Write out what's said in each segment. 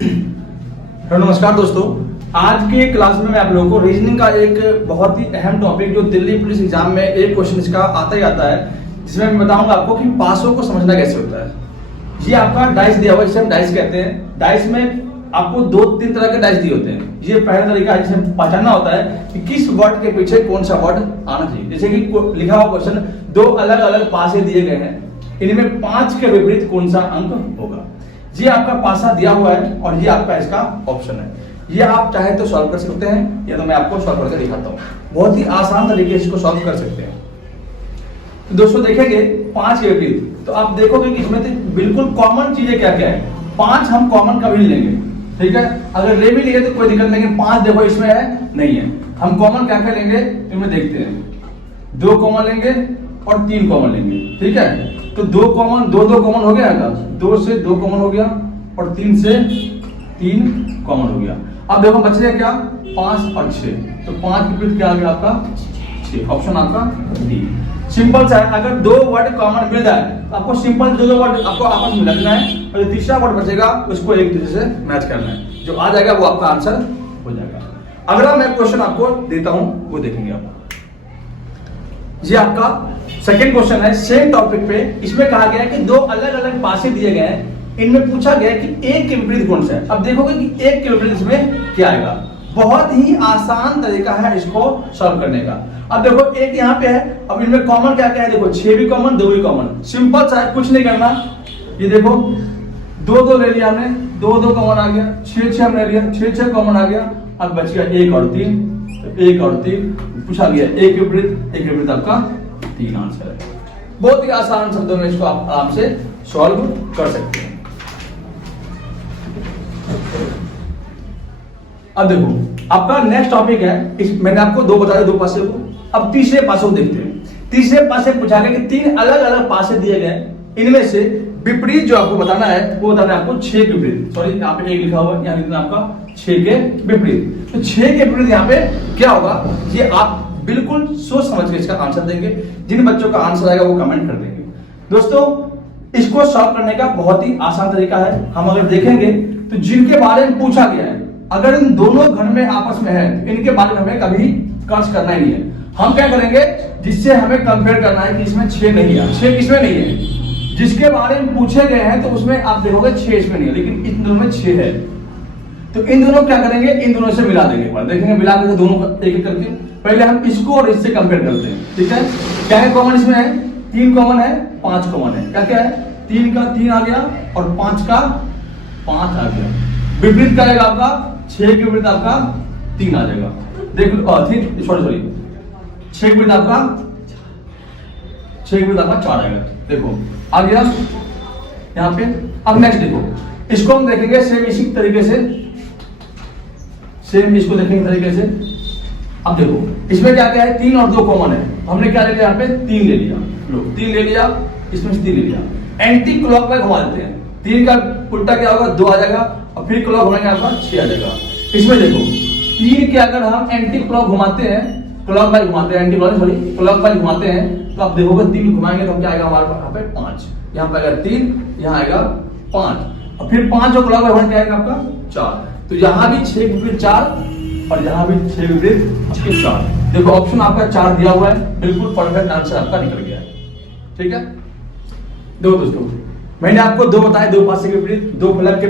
Hello नमस्कार दोस्तों, आज के क्लास में मैं आप लोगों को रीजनिंग का एक बहुत ही अहम टॉपिक जो दिल्ली पुलिस एग्जाम में एक क्वेश्चन इसका आता ही आता है, जिसमें मैं बताऊंगा आपको कि पासों को समझना कैसे होता है। ये आपका डाइस दिया हुआ है, जिसे हम डाइस कहते हैं। डाइस में आपको 2-3 तरह के डाइस दिए होते हैं। ये पहला तरीका है जिसमें पहचानना होता है कि किस वर्ड के पीछे कौन सा वर्ड आना चाहिए। जैसे कि लिखा हुआ क्वेश्चन 2 अलग अलग पासे दिए गए हैं, इनमें 5 के विपरीत कौन सा अंक होगा। ये आपका पासा दिया हुआ है और ये आपका इसका ऑप्शन है। ये आप चाहे तो सॉल्व कर सकते हैं या तो मैं आपको सॉल्व करके दिखाता हूँ। बहुत ही आसान तरीके से इसको सॉल्व कर सकते हैं। तो दोस्तों देखेंगे 5 के विपरीत, तो आप देखोगे कि इसमें तो बिल्कुल कॉमन चीजें क्या क्या है। 5 हम कॉमन कभी नहीं लेंगे, ठीक है। अगर ले भी लिए तो कोई दिक्कत नहीं, 5 देखो इसमें है नहीं है। हम कॉमन क्या क्या लेंगे इनमें देखते हैं। 2 कॉमन लेंगे और 3 कॉमन लेंगे, ठीक है। तो 2 कॉमन 2 कॉमन हो गया, 2 से 2 कॉमन हो गया और 3 से 3 कॉमन हो गया। अब देखो बच क्या 5 और 6, तो 5 के विपरीत क्या आ गया आपका 6। ऑप्शन आपका डी। सिंपल सा है। अगर 2 वर्ड कॉमन मिल जाए तो आपको सिंपल 2 वर्ड आपको आपस में लगना है और जो तीसरा वर्ड बचेगा उसको एक दूसरे से मैच करना है। जो आ जाएगा वो आपका आंसर हो जाएगा। अगला मैं क्वेश्चन आपको देता हूं, वो देखेंगे आप। ये आपका सेकंड क्वेश्चन है सेम टॉपिक पे। इसमें कहा गया है कि 2 अलग अलग पासे दिए गए हैं, इनमें पूछा गया है कि एक के विपरीत कौन सा है। अब देखोगे कि एक के विपरीत इसमें क्या आएगा। बहुत ही आसान तरीका है इसको सॉल्व करने का। अब देखो एक यहाँ पे है, अब इनमें कॉमन क्या क्या है, देखो 6 भी कॉमन 2 भी कॉमन। सिंपल सा है, कुछ नहीं करना। ये देखो 2 ले लिया हमने, 2 कॉमन आ गया, 6 हमने लिया, 6 कॉमन आ गया। अब बच गया 1 और 3, 1 और 3 पूछा गया एक के विपरीत आपका 3 आंसर है। बहुत ही आसान शब्दों में इसको आप आराम से सॉल्व कर सकते हैं। अब देखो आपका नेक्स्ट टॉपिक है, मैंने आपको 2 बताया 2 पासे को। अब तीसरे पासे को देखते हैं। तीसरे पासे पूछा गया कि 3 अलग अलग पासे दिए गए, इनमें से विपरीत जो आपको बताना है वो बताना है आपको 6 के विपरीत। सॉरी यहाँ पे 1 लिखा हुआ है, यहाँ लिखना आपका 6 के विपरीत। तो 6 के विपरीत यहाँ पे क्या होगा, ये आप बिल्कुल सोच समझ के इसका आंसर देंगे। जिन बच्चों का आंसर आएगा वो कमेंट कर देंगे। दोस्तों इसको सॉल्व करने का बहुत ही आसान तरीका है। हम अगर देखेंगे तो जिनके बारे में पूछा गया है, अगर इन दोनों घन में आपस में है तो इनके बारे में हमें कभी कर्ज करना ही नहीं है। हम क्या करेंगे, जिससे हमें कंपेयर करना है कि इसमें 6 नहीं है, 6 किसमें नहीं है। जिसके बारे में पूछे गए हैं तो उसमें आप देखोगे 6 इसमें नहीं है, लेकिन इन दोनों में 6 है। तो इन दोनों क्या करेंगे, इन दोनों से मिला देंगे। देखेंगे मिला देंगे दोनों एक एक करके। पहले हम इसको और इससे कंपेयर करते हैं, ठीक है। क्या है कॉमन इसमें है, 3 कॉमन है, 5 कॉमन है। क्या क्या है, 3 का 3 आ गया और 5 का 5 आ गया। विपरीत क्या आएगा आपका 6 के विपरीत आपका 3 आ जाएगा। देख लो सॉरी 6 के विपरीत आपका 4 आएगा। देखो आ गया यहाँ पे। अब नेक्स्ट देखो, इसको हम देखेंगे सेम इसी तरीके से, सेम इसको देखेंगे तरीके से। अब देखो इसमें क्या क्या है, 3 और 2 कॉमन है। हमने क्या ले लिया यहाँ पे 3 ले लिया, लो 3 ले लिया, इसमें से 3 ले लिया। एंटी क्लॉकवाइज घुमा देते हैं। 3 का उल्टा क्या होगा 2 आ जाएगा और फिर क्लॉक घुमाएंगे आपका 6 आ जाएगा। इसमें देखो 3 के अगर हम एंटी क्लॉक घुमाते हैं, क्लॉकवाइज घुमाते हैं, एंटी क्लॉकवाइज घुमाते हैं, तो आप देखोगे 3 घुमाएंगे तो क्या आएगा हमारे पास यहाँ पे 5, यहाँ पे आएगा 3, यहाँ आएगा 5 और फिर 5 और क्लॉकवाइज क्या आएगा आपका 4। तो यहाँ भी 6 के विपरीत 4 और यहाँ भी 6 के विपरीत 4। देखो ऑप्शन आपका 4 दिया हुआ है, बिल्कुल परफेक्ट आंसर आपका निकल गया है, ठीक है। देखो दोस्तों मैंने आपको 2 बताए, 2 पासे के विपरीत, 2 फलक के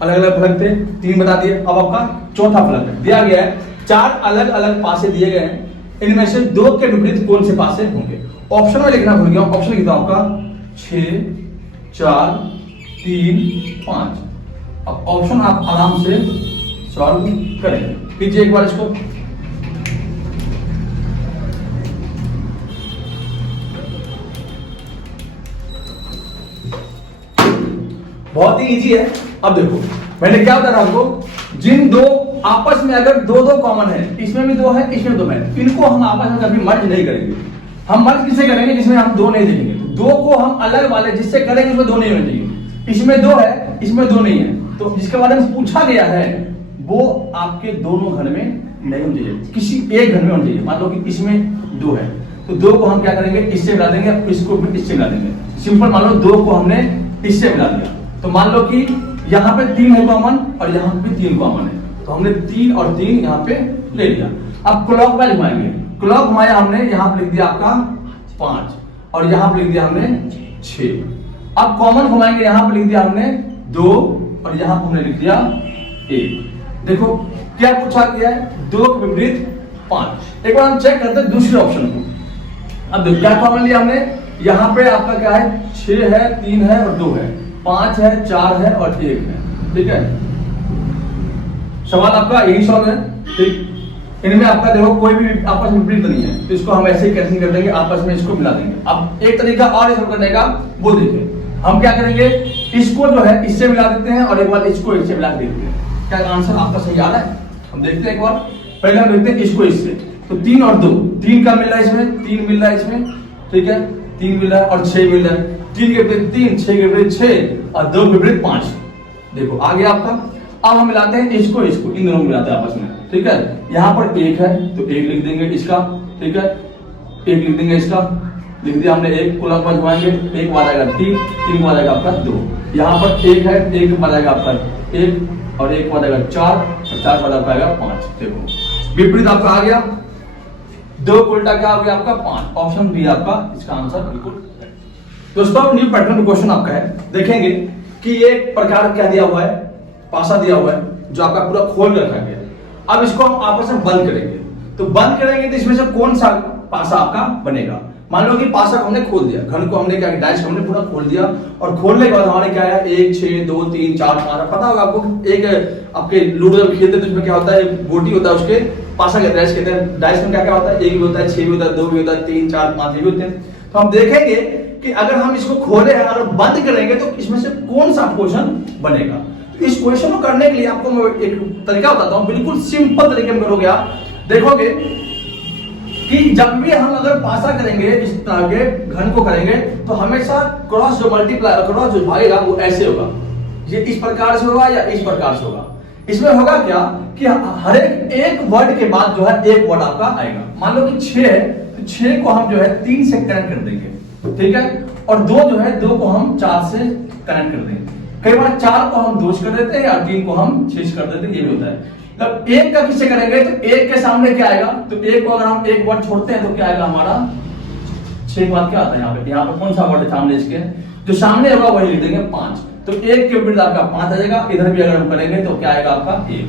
अलग अलग फलक थे, 3 बता दिए। अब आपका चौथा फलक है, दिया गया है 4 अलग अलग पासे दिए गए हैं, इनमें से 2 के विपरीत कौन से पासे होंगे। ऑप्शन में लिखना भूल गया, ऑप्शन लिखता हूं आपका 6 4 3 5। अब ऑप्शन आप आराम से सॉल्व करें, कीजिए एक बार इसको। बहुत ही इजी है। अब देखो मैंने क्या बताया आपको, जिन 2 आपस में अगर 2 कॉमन है, इसमें भी 2 है, इसमें 2 है, इनको हम आपस में कभी मर्ज नहीं करेंगे। हम मर्ज किसे करेंगे, जिसमें हम 2 नहीं देखेंगे। 2 को हम अलग वाले जिससे करेंगे उसमें 2 नहीं होने चाहिए। इसमें 2 है, इसमें 2 नहीं है, तो जिसके बारे में पूछा गया है वो आपके दोनों घन में नहीं होना चाहिए, किसी एक घन में होना चाहिए। मान लो कि इसमें 2 है तो 2 को हम क्या करेंगे, इससे मिला देंगे, इसको भी इससे मिला देंगे। सिंपल मान लो 2 को हमने इससे मिला दिया, तो मान लो कि यहाँ पे 3 है कॉमन और यहाँ पे 3 कॉमन है, तो हमने 3 और 3 यहाँ पे ले लिया। अब क्लॉक वाइज घुमाएंगे, क्लॉक घुमाया हमने, यहाँ पे लिख दिया आपका 5 और यहाँ पे लिख दिया हमने 6। अब कॉमन घुमाएंगे, यहाँ पे लिख दिया हमने 2 और यहाँ पे हमने लिख दिया 1। देखो क्या पूछा गया है, 2 के विपरीत 5। एक बार हम चेक करते हैं दूसरे ऑप्शन को। अब क्या कॉमन लिया हमने, यहाँ पे आपका क्या है 6 है, 3 है और 2 है, 5 है, 4 है और 1 है। ठीक है, सवाल आपका यही सॉल्व है। ठीक, इनमें आपका देखो कोई भी आपस में विपरीत नहीं है, तो इसको हम ऐसे ही कैंसिल कर देंगे, आपस में इसको मिला देंगे। अब एक तरीका और सॉल्व करने का वो देखिए, हम क्या करेंगे, इसको जो है इससे मिला देते हैं और एक बार इसको इससे मिला के देखते हैं क्या आंसर आपका सही आ रहा है। हम देखते हैं एक बार, पहले हम देखते हैं इसको इससे, तो 3 और 2, 3 का मिल रहा है इसमें, 3 मिल रहा है इसमें। ठीक है, 3 मिल रहा है और 6 मिल रहा है, 3 के विपरीत 3, 6 के विपरीत 6 और 2 के विपरीत 5। देखो आ गया आपका। अब हम मिलाते हैं इसको इसको, इन दोनों को मिलाते हैं आपस में। ठीक है, यहाँ पर 1 है तो 1 लिख देंगे इसका। ठीक है, 1 लिख देंगे इसका, लिख दिया हमने 1, क्लॉक वाइज घुमाएंगे, 1 बाद आएगा 3, 3 बाद आएगा आपका 2, यहाँ पर 1 है, 1 बाद आएगा आपका 1 और 1 बाद आएगा 4 और 4 बाद आपका आएगा 5। देखो विपरीत आपका आ गया, 2 उल्टा क्या हो गया आपका 5। ऑप्शन बी आपका इसका आंसर बिल्कुल। दोस्तों न्यू पैटर्न क्वेश्चन आपका है, देखेंगे कि एक प्रकार क्या दिया हुआ है, पासा दिया हुआ है जो आपका पूरा खोल कर रखा गया। अब इसको हम आपस में बंद करेंगे, तो बंद करेंगे तो इसमें से कौन सा पासा आपका बनेगा। मान लो कि पासा को हमने खोल दिया, घन को हमने क्या डाइस को हमने पूरा खोल दिया और खोलने के बाद हमारे क्या आया 1 6 2 3 4 5। पता होगा आपको, एक आपके लूडो जब खेलते तो इसमें क्या होता है, गोटी होता है, उसके पासा कहते हैं, कहते हैं डाइस में क्या क्या होता है, 1 भी होता है, 6 भी होता है, 2 भी होता है, 3 4 5 भी होते हैं। तो हम देखेंगे कि अगर हम इसको खोले हैं और बंद करेंगे तो इसमें से कौन सा क्वेश्चन बनेगा। तो इस क्वेश्चन को करने के लिए आपको मैं एक तरीका बताता हूं, बिल्कुल सिंपल तरीके में करोगे आप, देखोगे कि जब भी हम अगर पासा करेंगे, इस तरह के घन को करेंगे, तो हमेशा क्रॉस जो मल्टीप्लाई क्रॉस जो भागेगा वो ऐसे होगा, ये इस प्रकार से होगा या इस प्रकार से होगा। इसमें होगा क्या कि हर एक वर्ड के बाद जो है एक वर्ड आपका आएगा। मान लो कि 6 है तो 6 को हम जो है 3 से कनेक्ट कर देंगे। ठीक है, और 2 जो है 2 को हम 4 से कनेक्ट कर देंगे। कई बार 4 को हम 2 से कर देते हैं या 3 को हम 6 से कर देते हैं, ये भी होता है। तब 1 का किससे करेंगे, तो 1 के सामने क्या आएगा, तो 1 को अगर हम एक वर्ड छोड़ते हैं तो क्या आएगा हमारा 6 के बाद क्या आता है, यहाँ पे कौन सा वर्ड है सामने, इसके जो सामने होगा वही लिख देंगे 5। तो 1 के विपरीत आपका 5 आ जाएगा, इधर भी अगर हम करेंगे तो क्या आएगा आपका 1,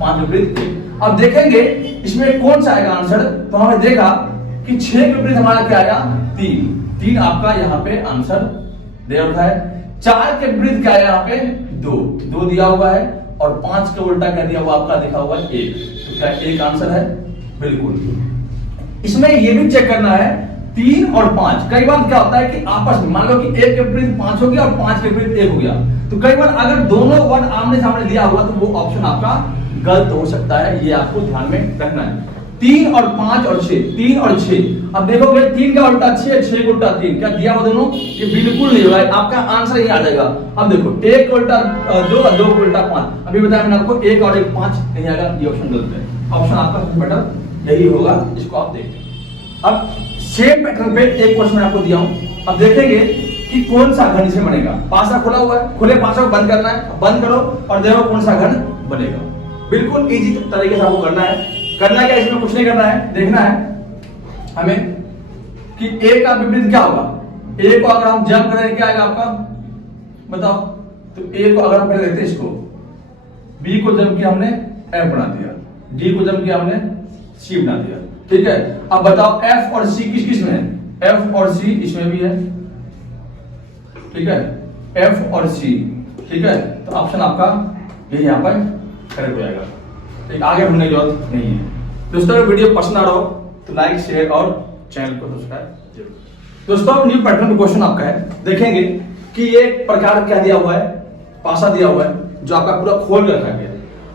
5 विपरीत 1। अब देखेंगे इसमें कौन सा आएगा आंसर, तो हमने देखा कि 6 के विपरीत हमारा क्या आएगा 3 आपका यहाँ पे आंसर दे रखा है। 4 के विपरीत क्या है यहाँ पे 2 दिया हुआ है और 5 का उल्टा क्या दिया हुआ आपका दिखा हुआ है 1। तो क्या 1 आंसर है बिल्कुल। इसमें ये भी चेक करना है 3 और 5, कई बार क्या होता है कि आपस में मान लो कि 1 के विपरीत 5 हो गया और 5 के विपरीत 1 हो गया, तो कई बार अगर दोनों वर्ड आमने सामने लिया हुआ तो वो ऑप्शन आपका गलत हो सकता है, ये आपको ध्यान में रखना है। 3 और 5 और 6, 3 और 6, अब देखोगे 3 का उल्टा 6, 6 का उल्टा 3, क्या दिया हुआ दोनों, ये बिल्कुल नहीं होगा, आपका आंसर यही आ जाएगा। अब देखो 1 का उल्टा 2 और 2 का उल्टा 5, अभी बताया मैंने आपको 1 और 1 5 नहीं आएगा, ये ऑप्शन गलत है। ऑप्शन आपका बेटर यही होगा, इसको आप देखिए। अब सेम पैटर्न पे एक क्वेश्चन मैं आपको दिया हूं, अब देखेंगे कि कौन सा घन इसमें बनेगा। पासा खुला हुआ है, खुले पासा को बंद करना है, बंद करो और देखो कौन सा घन बनेगा। बिल्कुल इजी तरीके से आपको करना है। करना क्या, इसमें कुछ नहीं करना है, देखना है हमें कि ए का विपरीत क्या होगा। ए को अगर हम जंप करें क्या आएगा आपका, बताओ। तो ए को अगर हम पहले देखते हैं इसको, बी को जंप किया हमने एफ बना दिया, डी को जंप किया हमने सी बना दिया। ठीक है, अब बताओ एफ और सी किस किस में है, एफ और सी इसमें भी है। ठीक है, एफ और सी, ठीक है, तो ऑप्शन आपका यही यहाँ पर करेक्ट हो जाएगा। ठीक, आगे बढ़ने की जरूरत नहीं है। दोस्तों अगर वीडियो पसंद आ रहा हो तो लाइक शेयर और चैनल को सब्सक्राइब जरूर। दोस्तों न्यू पैटर्न क्वेश्चन आपका है, देखेंगे कि ये प्रकार क्या दिया हुआ है, पासा दिया हुआ है जो आपका पूरा खोल कर रखा गया।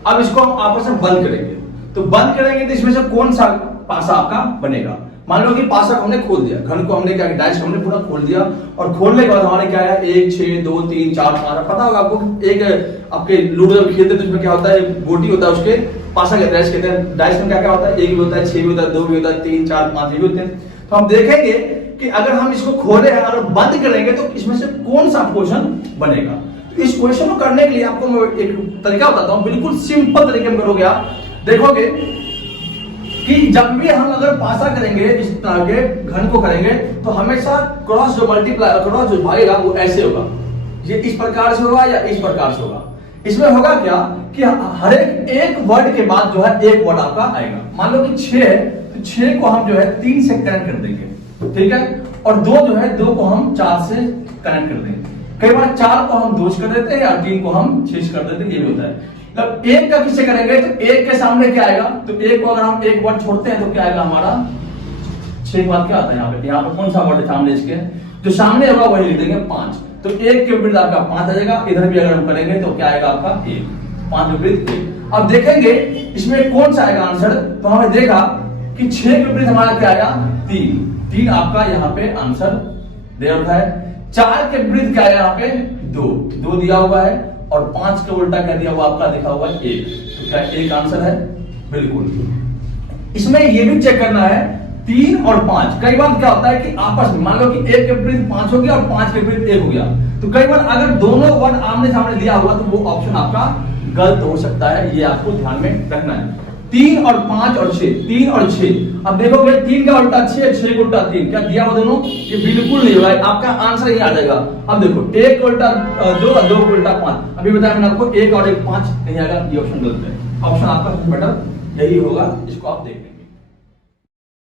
अब इसको हम आपस में बंद करेंगे, तो बंद करेंगे तो इसमें से कौन सा पासा आपका बनेगा। मान लो कि पासा को हमने खोल दिया, घन को हमने क्या डाइस को हमने पूरा खोल दिया और खोलने के बाद हमारे क्या आया 1 6 2 3 4 5। पता होगा आपको, एक आपके लूडो जब खेलते तो उसमें क्या होता है, गोटी होता है, उसके पासा कहते हैं, कहते हैं डाइस में क्या क्या होता है, 1 भी होता है, 6 भी होता है, 2 भी होता है, 3 4 5 भी होते हैं। तो हम देखेंगे कि अगर हम इसको खोले हैं और बंद करेंगे तो इसमें से कौन सा क्वेश्चन बनेगा। तो इस क्वेश्चन को करने के लिए आपको मैं एक तरीका बताता हूं, बिल्कुल सिंपल तरीके में करोगे आप, देखोगे कि जब भी हम अगर पासा करेंगे इस तरह के घन को करेंगे तो हमेशा क्रॉस जो मल्टीप्लाई क्रॉस जो भागेगा वो ऐसे होगा, ये इस प्रकार से होगा या इस प्रकार से होगा। इसमें होगा क्या कि हर एक वर्ड के बाद जो है एक वर्ड आपका आएगा। मान लो कि 6 है तो 6 को हम जो है 3 से कनेक्ट कर देंगे, ठीक है, और 2 जो है 2 को हम 4 से कनेक्ट कर देंगे। कई बार 4 को हम 2 से कर देते हैं या 3 को हम 6 से कर देते हैं, ये भी होता है। तब 1 का किससे करेंगे तो 1 के सामने क्या आएगा, तो 1 को अगर हम एक वर्ड छोड़ते हैं तो क्या आएगा हमारा 6 के बाद क्या आता है यहाँ पे कौन सा वर्ड है सामने इसके, जो सामने होगा वही लिख देंगे 5। तो 1 के विपरीत आपका 5 आ जाएगा। इधर भी अगर हम करेंगे तो क्या आएगा आपका 1, 5 विपरीत 1। अब देखेंगे इसमें कौन सा आएगा आंसर, तो हमें देखा कि 6 के विपरीत हमारा क्या आएगा 3 आपका यहाँ पे आंसर दे रखा है। 4 के विपरीत क्या है यहाँ पे 2 दिया हुआ है, और 5 का उल्टा क्या दिया हुआ आपका दिखा हुआ है 1, तो क्या 1 आंसर है बिल्कुल। इसमें ये भी चेक करना है 3 और 5, कई बार क्या होता है कि आपस में मान लो कि 1 के विपरीत 5 हो गया और 5 के विपरीत 1 हो गया, तो कई बार अगर दोनों वर्ड आमने सामने दिया हुआ तो वो ऑप्शन आपका गलत हो सकता है, ये आपको ध्यान में रखना है। 3 और 5 और 6, 3 और 6, अब देखोगे 3 का उल्टा 6, 6 का उल्टा 3, क्या दिया हुआ दोनों, ये बिल्कुल नहीं होगा, आपका आंसर ही आ जाएगा। अब देखो 1 का उल्टा 2 और 2 का उल्टा 5, अभी बताया मैंने आपको 1 और 1 5 नहीं आएगा, ये ऑप्शन गलत है। ऑप्शन आपका बेटर यही होगा, इसको आप देखते हैं।